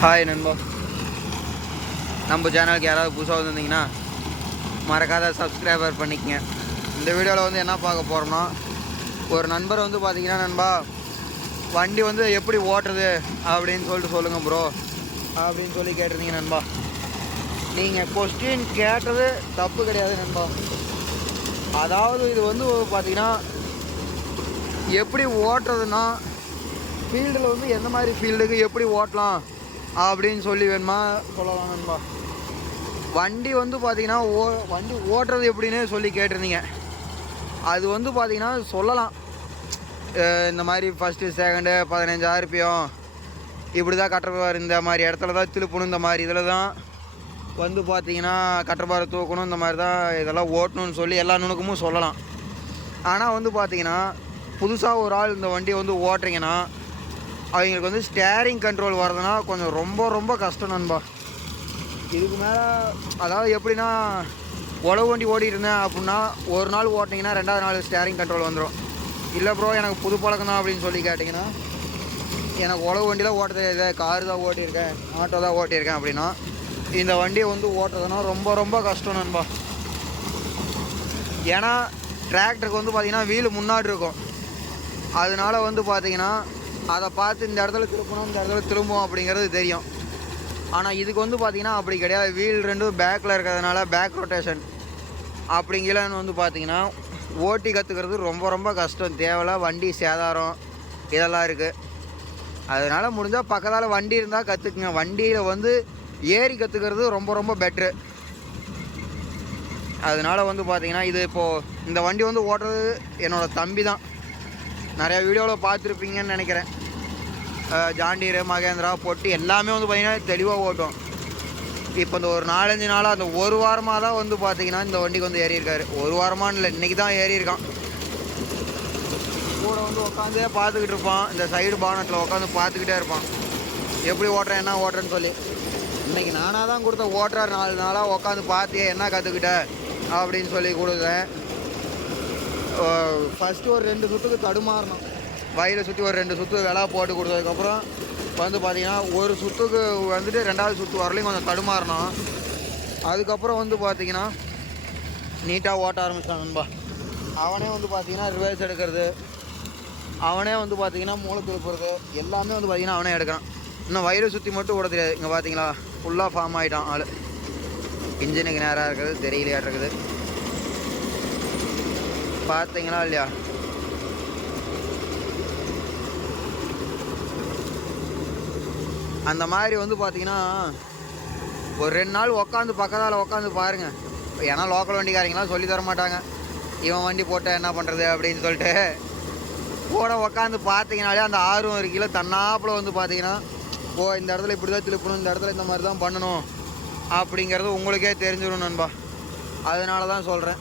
Hi நண்பா. நம்ம சேனலுக்கு யாராவது புதுசாக வந்திருந்தீங்கன்னா மறக்காத சப்ஸ்கிரைபர் பண்ணிக்கங்க. இந்த வீடியோவில் வந்து என்ன பார்க்க போகிறோம்னா ஒரு நண்பர் வந்து பார்த்தீங்கன்னா நண்பா வண்டி வந்து எப்படி ஓட்டுறது அப்படின்னு சொல்லிட்டு சொல்லுங்கள் ப்ரோ அப்படின்னு சொல்லி கேட்டிருந்தீங்க நண்பா. நீங்கள் கொஸ்டின் கேட்டது தப்பு கிடையாது நண்பா. அதாவது இது வந்து பார்த்தீங்கன்னா எப்படி ஓட்டுறதுன்னா ஃபீல்டில் வந்து எந்த மாதிரி ஃபீல்டுக்கு எப்படி ஓட்டலாம் அப்படின்னு சொல்லி வேணுமா? சொல்லலாம் நண்பா. வண்டி வந்து பார்த்தீங்கன்னா ஓ வண்டி ஓட்டுறது எப்படின்னு சொல்லி கேட்டிருந்தீங்க. அது வந்து பார்த்தீங்கன்னா சொல்லலாம். இந்த மாதிரி ஃபஸ்ட்டு செகண்டு பதினஞ்சு இப்படி தான் கட்டப்பார் இந்த மாதிரி இடத்துல தான் திருப்பணும் இந்த மாதிரி இதில் தான் வந்து பார்த்தீங்கன்னா கட்டப்பாறை தூக்கணும் இந்த மாதிரி தான் இதெல்லாம் ஓட்டணும்னு சொல்லி எல்லா நுணுக்கமும் சொல்லலாம். ஆனால் வந்து பார்த்தீங்கன்னா புதுசாக ஒரு ஆள் இந்த வண்டியை வந்து ஓட்டுறீங்கன்னா அவங்களுக்கு வந்து ஸ்டேரிங் கண்ட்ரோல் வரதுன்னா கொஞ்சம் ரொம்ப ரொம்ப கஷ்டம் நண்பா. இதுக்கு மேலே அதாவது எப்படின்னா உழவு வண்டி ஓடிட்டு இருந்தேன் அப்படின்னா ஒரு நாள் ஓட்டினீங்கன்னா ரெண்டாவது நாள் ஸ்டேரிங் கண்ட்ரோல் வந்துடும் இல்லை ப்ரோ எனக்கு புது பழக்கம் தான் அப்படின்னு சொல்லி கேட்டிங்கன்னா எனக்கு உழவு வண்டிலாம் ஓட்ட தெரியாது கார் தான் ஓட்டியிருக்கேன் ஆட்டோ தான் ஓட்டியிருக்கேன் அப்படின்னா இந்த வண்டியை வந்து ஓட்டுறதுன்னா ரொம்ப ரொம்ப கஷ்டம் நண்பா. ஏன்னா டிராக்டருக்கு வந்து பார்த்திங்கன்னா வீல் முன்னாடி இருக்கும். அதனால வந்து பார்த்தீங்கன்னா அதை பார்த்து இந்த இடத்துல திருப்பணும் இந்த இடத்துல திரும்பும் அப்படிங்கிறது தெரியும். ஆனால் இதுக்கு வந்து பார்த்திங்கன்னா அப்படி கிடையாது. வீல் ரெண்டும் பேக்கில் இருக்கிறதுனால பேக் ரொட்டேஷன் அப்படிங்கலன்னு வந்து பார்த்திங்கன்னா ஓட்டி கற்றுக்கிறது ரொம்ப ரொம்ப கஷ்டம். தேவையில்ல வண்டி சேதாரம் இதெல்லாம் இருக்குது அதனால் முடிஞ்சால் பக்கத்தால் வண்டி இருந்தால் கற்றுக்குங்க வண்டியில் வந்து ஏறி கற்றுக்கிறது ரொம்ப ரொம்ப பெட்ரு அதனால் வந்து பார்த்திங்கன்னா இது இப்போது இந்த வண்டி வந்து ஓட்டுறது என்னோடய தம்பி தான் நிறையா வீடியோவில் பார்த்துருப்பீங்கன்னு நினைக்கிறேன். ஜாண்டீர் ஜாண்டீரு மகேந்திரா பொட்டி எல்லாமே வந்து பார்த்திங்கன்னா தெளிவாக ஓட்டும். இப்போ இந்த ஒரு நாலஞ்சு நாளாக அந்த ஒரு வாரமாக தான் வந்து பார்த்தீங்கன்னா இந்த வண்டிக்கு வந்து ஏறியிருக்காரு. ஒரு வாரமான்னு இல்லை இன்றைக்கி தான் ஏறியிருக்கான். கூட வந்து உட்காந்தே பார்த்துக்கிட்டு இருப்பான். இந்த சைடு பானத்தில் உட்காந்து பார்த்துக்கிட்டே இருப்பான். எப்படி ஓட்டுறேன் என்ன ஓட்டுறேன்னு சொல்லி. இன்றைக்கி நானாக தான் கொடுத்த ஓட்டுறாரு நாலு நாளாக உட்காந்து பார்த்தியே என்ன கற்றுக்கிட்ட அப்படின்னு சொல்லி கொடுத்தேன். ஃபஸ்ட்டு ஒரு ரெண்டு சுற்றுக்கு தடுமாறணும். வயலை சுற்றி ஒரு ரெண்டு சுற்று விளா போட்டு கொடுத்ததுக்கப்புறம் வந்து பார்த்திங்கன்னா ஒரு சுற்றுக்கு வந்துட்டு ரெண்டாவது சுற்று வரலையும் கொஞ்சம் தடுமாறணும். அதுக்கப்புறம் வந்து பார்த்திங்கன்னா நீட்டாக ஓட்ட ஆரம்பிச்சான் நண்பா. அவனே வந்து பார்த்திங்கன்னா ரிவர்ஸ் எடுக்கிறது. அவனே வந்து பார்த்திங்கன்னா மூளை திருப்புறது. எல்லாமே வந்து பார்த்திங்கன்னா அவனே எடுக்கிறான். இன்னும் வயிறு சுற்றி மட்டும் ஓட தெரியாது. இங்கே பார்த்தீங்களா? ஃபுல்லாக ஃபார்ம் ஆகிட்டான் ஆள். இன்ஜினுக்கு நேராக இருக்குது தெரியலையா பார்த்தீங்களா இல்லையா? அந்த மாதிரி வந்து பார்த்தீங்கன்னா ஒரு ரெண்டு நாள் உட்காந்து பக்கத்தால் உட்காந்து பாருங்க. ஏன்னா லோக்கல் வண்டிக்காரங்களாம் சொல்லி தர மாட்டாங்க. இவன் வண்டி போட்டால் என்ன பண்ணுறது அப்படின்னு சொல்லிட்டு. கூட உட்காந்து பார்த்தீங்கனாலே அந்த ஆர்வம் இருக்குல்ல தன்னாப்பில் வந்து பார்த்தீங்கன்னா ஓ இந்த இடத்துல இப்படி தான் திருப்பணும் இந்த இடத்துல இந்த மாதிரி தான் பண்ணணும் அப்படிங்கிறது உங்களுக்கே தெரிஞ்சிடும் நண்பா. அதனால தான் சொல்கிறேன்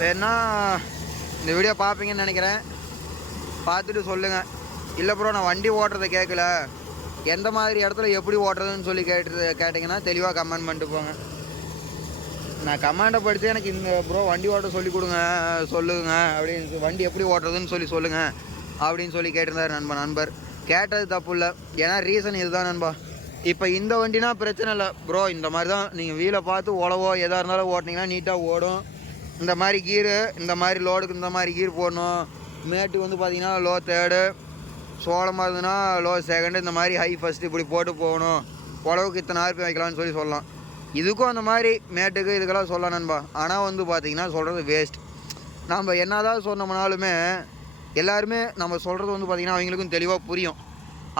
வேணா இந்த வீடியோ பார்ப்பீங்கன்னு நினைக்கிறேன். பார்த்துட்டு சொல்லுங்கள் இல்லை ப்ரோ நான் வண்டி ஓட்டுறதை கேட்கல எந்த மாதிரி இடத்துல எப்படி ஓட்டுறதுன்னு சொல்லி கேட்டு கேட்டிங்கன்னா தெளிவாக கமெண்ட் பண்ணிட்டு போங்க. நான் கமெண்டை படித்து எனக்கு இந்த ப்ரோ வண்டி ஓட்ட சொல்லி கொடுங்க சொல்லுங்க. அப்படின்னு சொல்லி, வண்டி எப்படி ஓட்டுறதுன்னு சொல்லி சொல்லுங்கள் அப்படின்னு சொல்லி கேட்டிருந்தார் நண்பன் நண்பர். கேட்டது தப்பு இல்லை. ஏன்னா ரீசன் இதுதான் நண்பா. இப்போ இந்த வண்டினா பிரச்சனை இல்லை. ப்ரோ இந்த மாதிரி தான் நீங்கள் வீலை பார்த்து உழவோ எதாக இருந்தாலும் ஓட்டினீங்கன்னா நீட்டாக ஓடும். இந்த மாதிரி கீரு இந்த மாதிரி லோடுக்கு இந்த மாதிரி கீர் போடணும். மேட்டு வந்து பார்த்தீங்கன்னா லோ தேர்டு சோளமாக இருந்ததுன்னா லோ செகண்டு இந்த மாதிரி ஹை ஃபஸ்ட்டு இப்படி போட்டு போகணும். உழவுக்கு இத்தனை ஆர்பி வைக்கலாம்னு சொல்லி சொல்லலாம். இதுக்கும் அந்த மாதிரி மேட்டுக்கு இதுக்கெல்லாம் சொல்லலாம் நண்பா. ஆனால் வந்து பார்த்திங்கன்னா சொல்கிறது வேஸ்ட் நம்ம என்னதான் சொன்னோம்னாலுமே எல்லாருமே நம்ம சொல்கிறது வந்து பார்த்திங்கன்னா அவங்களுக்கும் தெளிவாக புரியும்.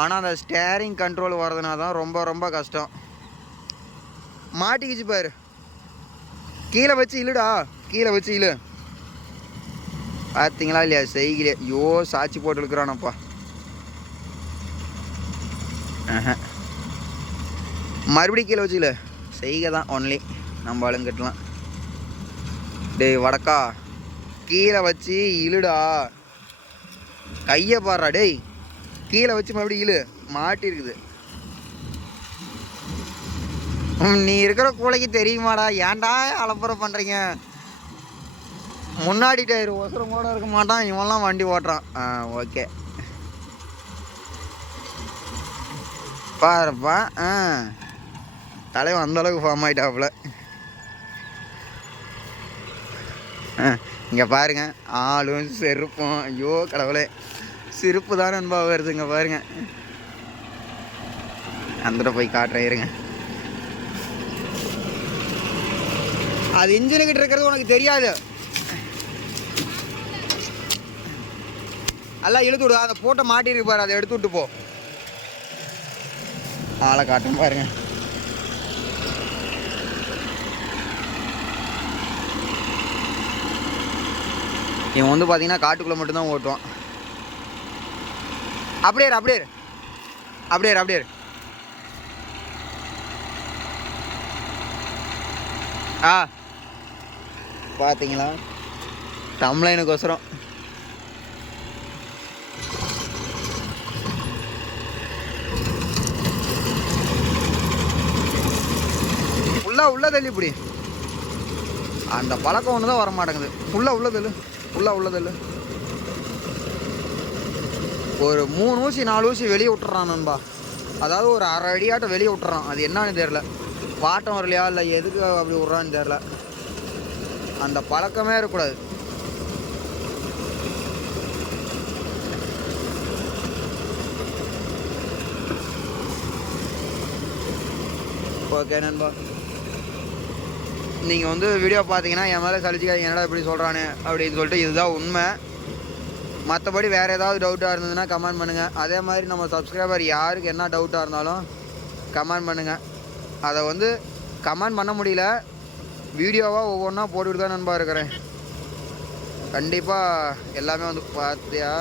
ஆனால் அந்த ஸ்டேரிங் கண்ட்ரோல் வரதுனா தான் ரொம்ப ரொம்ப கஷ்டம். மாட்டிக்கிச்சு பாரு. கீழே வச்சு இல்லைடா கீழே வச்சு இழு. பார்த்தீங்களா இல்லையா? செய்கிலே ஐயோ சாட்சி போட்டு இருக்கிறானப்பா மறுபடியும் கீழே வச்சுக்கல செய்க தான் ஒன்லி நம்ம ஆளுங்கிட்டலாம். டேய் வடக்கா. கீழே வச்சு இழுடா. கையை பாடுறா டேய். கீழே வச்சு மறுபடியும் இழு. மாட்டிருக்குது. நீ இருக்கிற கூலைக்கு தெரியுமாடா? ஏன்டா அலப்புறம் பண்ணுறீங்க முன்னாடி டயர் ஒசரம் கூட இருக்க மாட்டான் இவன்லாம் வண்டி ஓட்டுறான். ஆ ஓகே. பாருப்பா ஆ. தலைவன் அந்தளவுக்கு ஃபார்ம் ஆகிட்டாப்புல ஆ இங்கே பாருங்க ஆளும் செருப்பும். ஐயோ கடவுளே. சிரிப்பு தான் நண்பா வருது இங்கே பாருங்க. அந்த போய் காட்டுறேன் இருங்க. அது இன்ஜினுக்கிட்ட இருக்கிறது உனக்கு தெரியாது. எல்லாம் இழுத்து விடு. அதை போட்ட மாட்டிருக்கு பாரு. அதை எடுத்து விட்டு போ. ஆளை காட்டும் பாருங்க. இவன் வந்து பார்த்தீங்கன்னா காட்டுக்குள்ளே மட்டும்தான் ஓட்டுவான். அப்படியே அப்படியே இரு. அப்படியே அப்படியே ஆ. பார்த்தீங்களா? தமிழனுக்கோசரம் ஃபுல்லாக உள்ளே தள்ளி இப்படி அந்த பழக்கம் ஒன்று தான் வர மாட்டேங்குது உள்ள உள்ள தள்ளு உள்ள தள்ளு. ஒரு மூணு ஊசி நாலு ஊசி வெளியே விட்டுறான் நண்பா. அதாவது ஒரு அரை அடியாட்டம் வெளியே விட்டுறான். அது என்னன்னு தெரில பாட்டம் வரலையா இல்லை எதுக்கு அப்படி விட்றான்னு தெரில அந்த பழக்கமே இருக்கக்கூடாது. ஓகே நண்பா. நீங்கள் வந்து வீடியோ பார்த்தீங்கன்னா என் மேலே சலிச்சிக்காதீங்க என்னடா இப்படி சொல்கிறானு அப்படின்னு சொல்லிட்டு இதுதான் உண்மை. மற்றபடி வேறு ஏதாவது டவுட்டாக இருந்ததுன்னா கமெண்ட் பண்ணுங்கள் அதே மாதிரி நம்ம சப்ஸ்கிரைபர் யாருக்கு என்ன டவுட்டாக இருந்தாலும் கமெண்ட் பண்ணுங்கள் அதை வந்து கமெண்ட் பண்ண முடியல. வீடியோவாக ஒவ்வொன்றா போட்டுட்டு தான் நண்பா இருக்கிறேன். கண்டிப்பாக எல்லாமே வந்து பார்த்தியா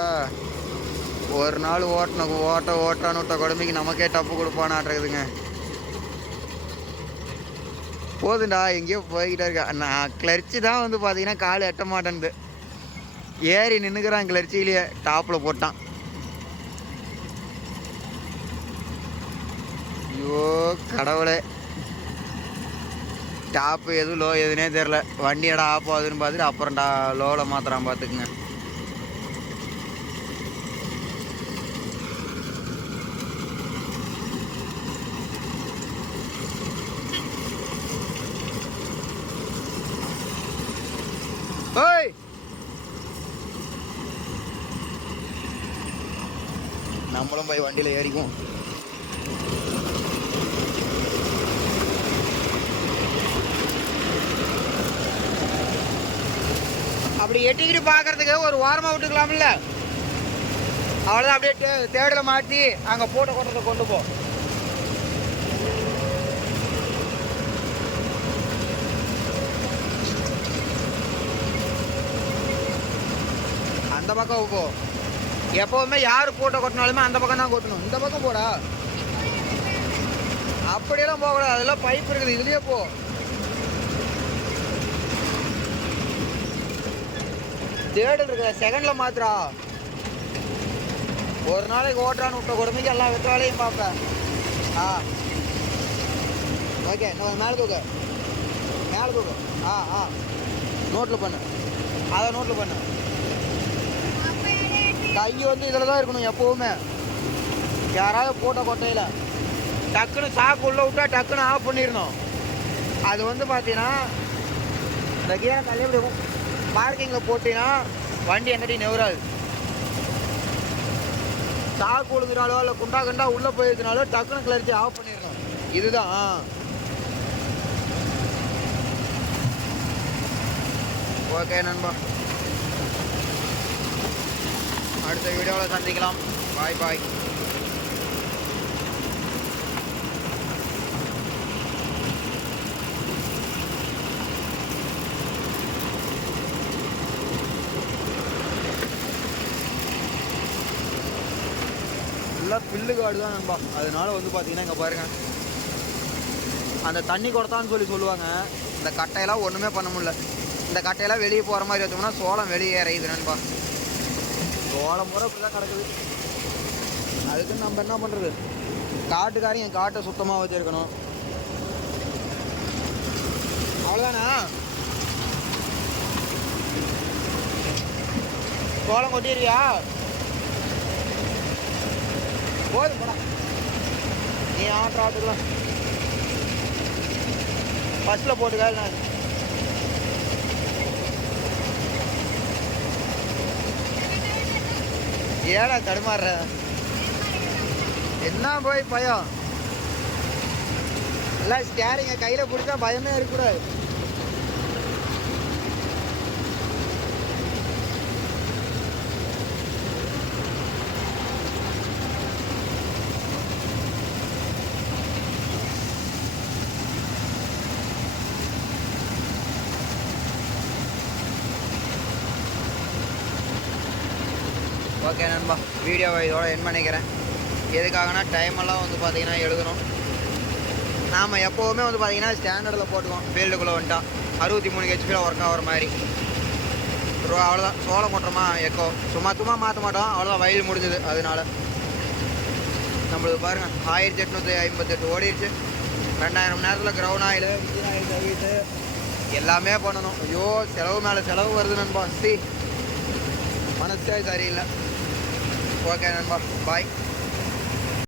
ஒரு நாள் ஓட்டின ஓட்ட ஓட்டான்னு விட்ட கொடுமைக்கு நமக்கே டப்பு கொடுப்பானாட்டுறதுங்க போதுண்டா எங்கேயோ போய்கிட்டே இருக்கா. நான் கிளர்ச்சி தான் வந்து பார்த்தீங்கன்னா கால் எட்ட மாட்டேன்து ஏறி நின்றுக்கிறான் கிளர்ச்சியிலேயே. டாப்பில் போட்டான். ஐயோ கடவுளே. டாப்பு எது லோ எதுனே தெரில. வண்டி இடம் ஆஃப் ஆகுதுன்னு பார்த்துட்டு அப்புறம் டா லோவில் மாத்திரம் பார்த்துக்குங்க போய் வண்டியில் ஏறிக்குவோம். அப்படி எட்டிக்கிட்டு பார்க்கறதுக்கு ஒரு வாரமாக விட்டுக்கலாம்ல. அவ்வளோதான் அப்படியே தே- தேடல மாட்டி அங்கே போட்ட கொட்டத்தை கொண்டு போ. அந்த பக்கம் போ. எப்போவுமே யார் கூட்ட கொட்டினாலுமே அந்த பக்கம் தான் கொட்டணும். இந்த பக்கம் போடா. அப்படியெல்லாம் போகக்கூடாது. அதெல்லாம் பைப் இருக்குது. இதுலேயே போ. தேடு இருக்கு செகண்டில் மாத்திரா ஒரு நாளைக்கு ஓட்டுறான்னு விட்ட கொடுமைக்கு எல்லா வெற்றாலையும் பார்ப்பேன். ஆ. ஓகே இன்னும் மேலே தூக்க. மேலே தூக்க. ஆ ஆ. நோட்டில் பண்ணு. அதை நோட்டில் பண்ணு. கை வந்து இதில் தான் இருக்கணும் எப்போவுமே. யாராவது போட்ட கொட்டையில். டக்குன்னு சாக்கு உள்ள விட்டா டக்குன்னு ஆஃப் பண்ணிடணும். அது வந்து பார்த்தீங்கன்னா இந்த கீரை இருக்கும் பார்க்கிங்கில் போட்டிங்கன்னா வண்டி எங்கடி நெவராது சாக்கு விழுந்துனாலோ இல்லை குண்டா குண்டா உள்ளே போயிருந்தனாலோ டக்குன்னு கிளர்ச்சி ஆஃப் பண்ணிடணும். இதுதான். ஓகே நண்பா. அடுத்த வீடியோவில் சந்திக்கலாம். பாய் பாய் ஃபுல்லாக பில்லு காடு தான் நண்பா. அதனால வந்து பார்த்தீங்கன்னா இங்கே பாருங்க. அந்த தண்ணி கொடுத்தான்னு சொல்லி சொல்லுவாங்க. இந்த கட்டையெல்லாம் ஒன்றுமே பண்ண முடியல. இந்த கட்டையெல்லாம் வெளியே போகிற மாதிரி வச்சோம்னா சோளம் வெளியே இறையுது நண்பா. போன முறை இப்படி தான் கிடக்குது. அதுக்கு நம்ம என்ன பண்ணுறது காட்டுக்காரையும் என் காட்டை சுத்தமாக வச்சுருக்கணும். அவ்வளோதானா சோளம் கொட்டிடுறியா போதும் போடா. நீ ஆட்டோ ஆட்டுக்கலாம். பஸ்ஸில் போட்டுக்க நான். ஏடா தடுமாறுற? என்ன போய் பயம்? எல்லாம் ஸ்டேரிங்க கையில் பிடிச்சா பயமே இருக்கக்கூடாது. ஓகே நண்பா வீடியோவை இதோட என் பண்ணிக்கிறேன். எதுக்காகனா டைமெல்லாம் வந்து பார்த்தீங்கன்னா எழுதணும். நாம் எப்போவுமே வந்து பார்த்தீங்கன்னா ஸ்டாண்டர்டில் போட்டுக்கோம் ஃபீல்டுக்குள்ளே வந்துட்டா அறுபத்தி மூணு ஹெச்பியில் ஒர்க் ஆகிற மாதிரி. ரோ அவ்வளோதான் சோளம் கொட்டுறோமா? எக்கோ சும்மா சும்மா மாற்ற மாட்டோம். அவ்வளோதான் வயல் முடிஞ்சது அதனால. நம்மளுக்கு பாருங்கள் ஆயிரத்தி எட்நூற்றி ஐம்பத்தெட்டு ஓடிடுச்சு ரெண்டாயிரம் மணி நேரத்தில் ground oil engine oil service எல்லாமே பண்ணணும். ஐயோ செலவு மேலே செலவு வருது நண்பா. சி. மனசே சரியில்லை. ஓகே நண்பா பாய்